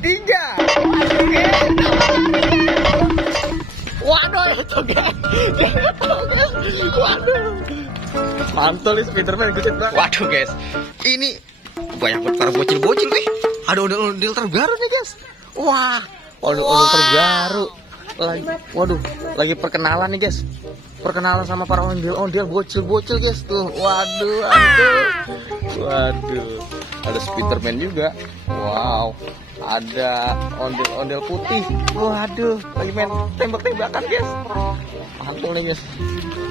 tiga. Waduh itu guys. Waduh. Mantul nih Spiderman gede banget. Waduh guys. Ini banyak banget para bocil-bocil nih. Ada ondel-ondel terbaru nih guys. Wah, ondel-ondel terbaru. Waduh, lagi perkenalan nih guys. Perkenalan sama para ondel-ondel bocil-bocil guys tuh. Waduh, waduh. Ada Spiderman juga. Wow. Ada ondel-ondel putih. Waduh, lagi main tembak-tembakan guys. Mantul nih guys.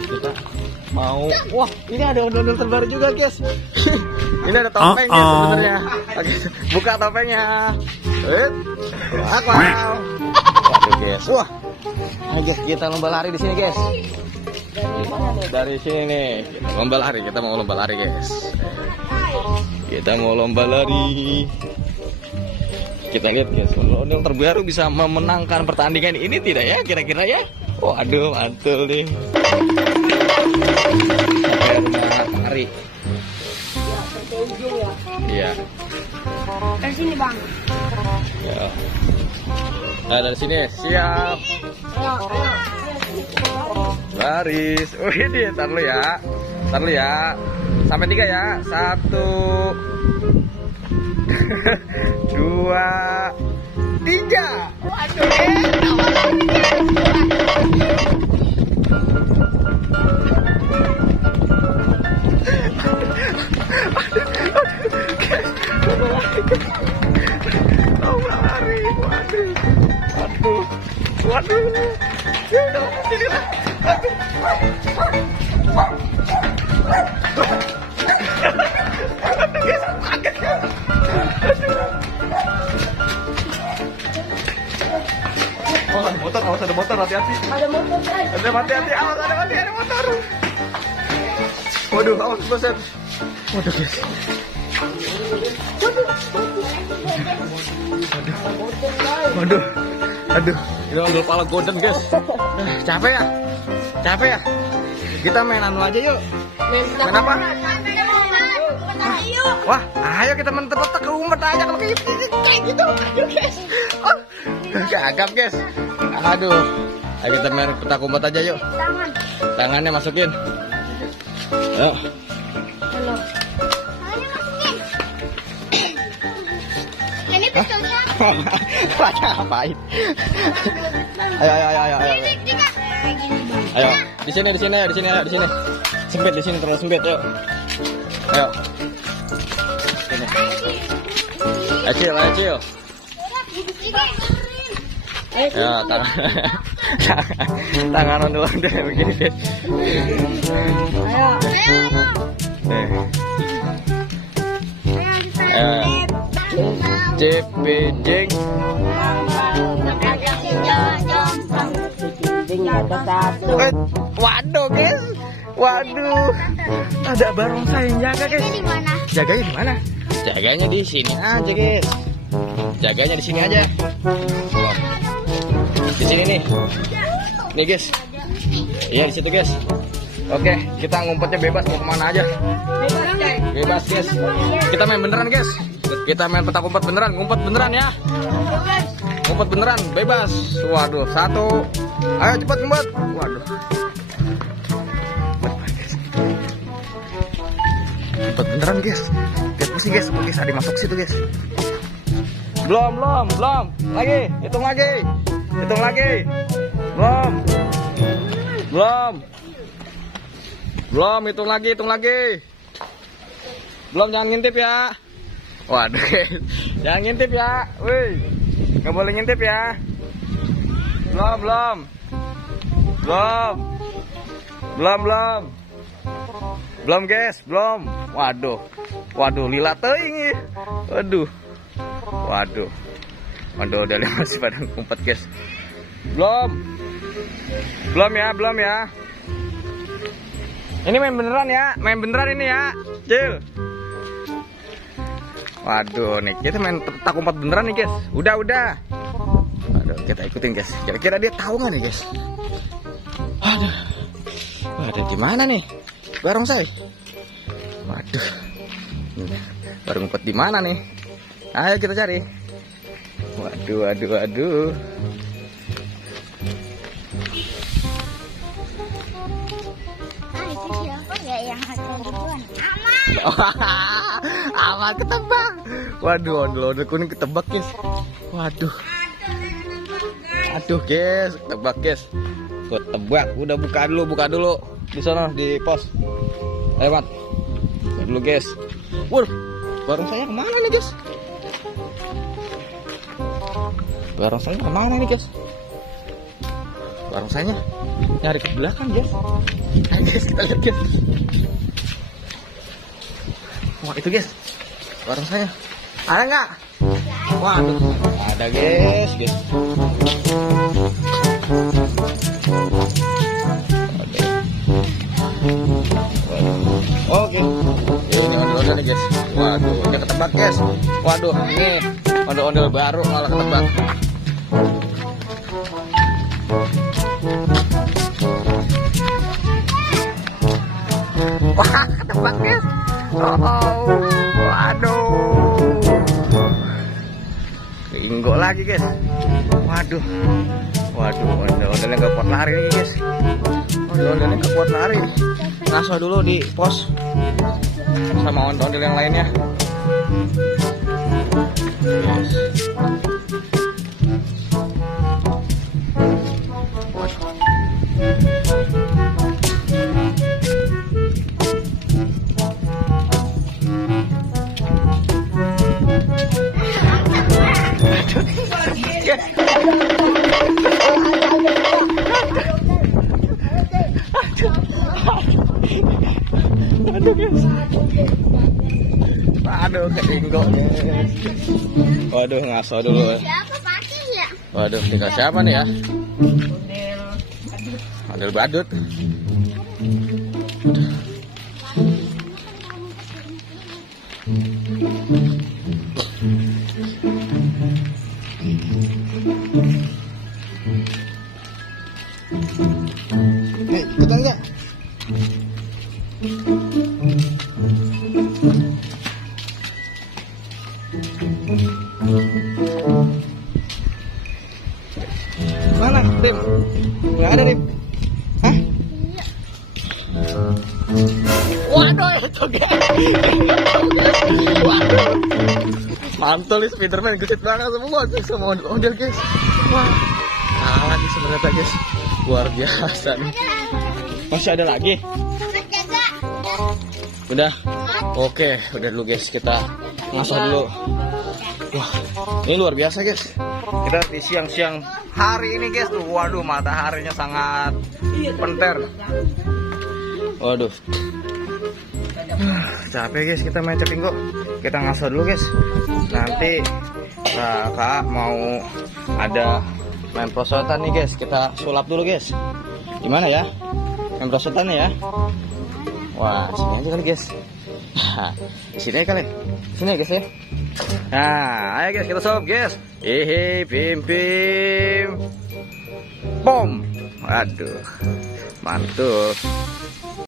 Kita mau. Wah, ini ada ondel-ondel terbaru juga guys. Ini ada topengnya sebenarnya. Oke, buka topengnya. Wow. Waduh guys. Wah. Ayo guys, kita lomba lari di sini guys. Dari sini nih, kita lomba lari. Kita mau lomba lari guys. Kita mau lomba lari. Kita lihat guys, ondel terbaru bisa memenangkan pertandingan ini tidak ya? Kira-kira ya? Waduh, mantul nih. Sampai rumah lari. Iya. Dari sini bang. Ya. Nah, dari sini siap. Baris. Oh ini, tar lu ya. Tar lu ya. Sampai 3 ya. 1 2 3. Waduh. Waduh. Ya udah sini lah. Oh, ada motor, awas ada motor, hati-hati. Ada motor kan? Ada hati-hati, awas ada motor. Waduh, awas bosan. Waduh guys. Waduh. Aduh, ini ondel pala golden guys. Capek ya? Capek ya? Kita main anu aja yuk. Main apa? Wah, ayo kita main tebak-tebak ke umpet aja kalau kayak gitu. Ayo guys. Oh, gagap guys. Aduh. Ayo kita main petak umpet aja yuk. Tangannya masukin. Ayo. Ini pistolnya. Ngapain? Ayo. Ayo, di sini. Sempit di sini, terlalu sempit, yuk. Ayo. Sini. Acil. Ya, tangan ondel-ondel begini deh. Ayo. Cepejeng. Waduh guys, waduh, ada barongsai yang jaga guys. Jaganya di mana? Jaganya di sini aja guys. Jaganya di sini aja. Di sini nih. Nih guys. Iya di situ guys. Oke, kita ngumpetnya bebas mau kemana aja. Bebas guys. Kita main beneran guys. Kita main petak umpet beneran, ngumpet beneran ya. Ngumpet beneran, bebas. Waduh, 1. Ayo cepat ngumpet. Waduh. Ngumpet beneran guys. Lihat pusing guys, oke ada masuk situ guys. Belum. Lagi, hitung lagi. Belum, hitung lagi. Belum, jangan ngintip ya. Waduh, jangan ngintip ya. Wih, nggak boleh ngintip ya. Belum guys, belum. Waduh, lila teuing. Waduh, udah masih pada ngumpet guys. Belum ya. Ini main beneran ini ya, Cil. Waduh, nih kita main petak umpet beneran nih guys. Udah. Waduh, kita ikutin guys. Kira-kira dia tahu nggak nih guys? Aduh, ada di mana nih barongsai? Waduh, baru ngumpet di mana nih? Ayo kita cari. Waduh, waduh, waduh. Itu siapa ya yang harga gituan? Aman ketebak. Waduh, ondel-ondel kuning ketebak, guys. Waduh. Aduh, guys, ketebak, guys. Gua tebak. Udah buka dulu di sana di pos. Lewat. Buka dulu, guys. Waduh, barang saya kemana nih, guys? Barang saya kemana nih, guys? Barang saya nyari ke belakang, guys. Ayo, guys, kita lihat, guys. Wah, itu, guys. Barang saya. Ada nggak? Waduh, ada, guys. Oke. Ini ondel-ondel nih, guys. Waduh, udah ketebak, guys. Waduh, ini ondel-ondel baru malah ketebak. Wah, ketebak, guys. Oh, waduh. Keinggo lagi, guys. Waduh. Waduh, ondel-ondelnya nggak kuat lari nih, guys. Ondel-ondelnya nggak kuat lari. Ngaso dulu di pos sama ondel-ondel yang lainnya. Yes. Aduh, ketinggo. Waduh, ngaso dulu. Siapa pakai ya? Waduh, tinggal siapa nih ya? Ondel badut. Nih, ikutan nggak? Mana, Rim? Nggak ada, Rim. Hah? Waduh, itu guys. Waduh. Mantul nih Spiderman, gesit banget semua ondel, guys. Wah, kalah nih sebenarnya, guys. Luar biasa nih. Masih ada lagi? Udah? Oke, udah dulu, guys. Kita ngaso dulu. Wah, ini luar biasa, guys. Kita di siang-siang hari ini, guys. Tuh, waduh, mataharinya sangat penter. Waduh. Capek, guys, kita main cepinggo. Kita ngaso dulu, guys. Nanti kakak mau ada main prosotan nih, guys. Kita sulap dulu, guys. Gimana ya? Main prosotannya ya? Wah, sini aja kali, guys. Di sini aja kali. Sini ya, guys ya. Nah, ayo, guys, kita sulap, guys. Pim. Bom. Aduh. Mantul.